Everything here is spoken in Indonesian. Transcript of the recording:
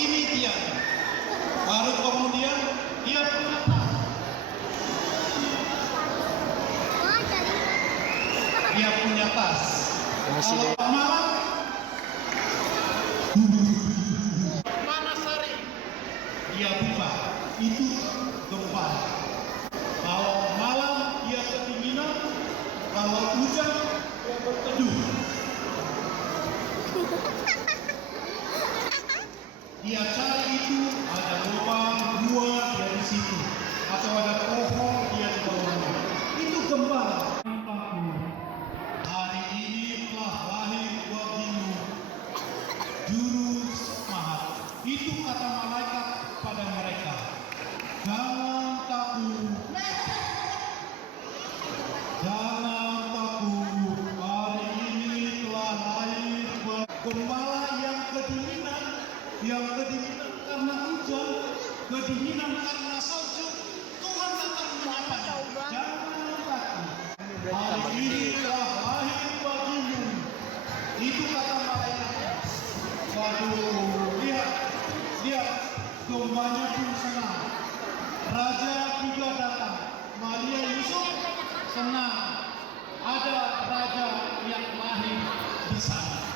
ini dia. Baru kemudian dia punya tas. Dia punya tas. Kalau malam, mana Sari? Dia buka. Itu gembala. Kalau malam dia kedinginan, kalau hujan dia berteduh. Dia cari itu ada lubang gua dia di situ, atau ada pohon dia di bawahnya. Itu gembala. Hari ini telah lahir bagimu juru mahat. Itu kata malaikat pada mereka. Jangan takut. Jangan takut. Hari ini telah lahir gembala yang kedinginan karena hujan, kedinginan karena salju. Tuhan datang menyapanya. Jangan takut. Hari ini telah lahir bagimu. Itu kata malaikat. Waduh, lihat, gembanya pun senang. Raja juga datang. Maria Yusuf senang. Ada raja yang lahir di sana.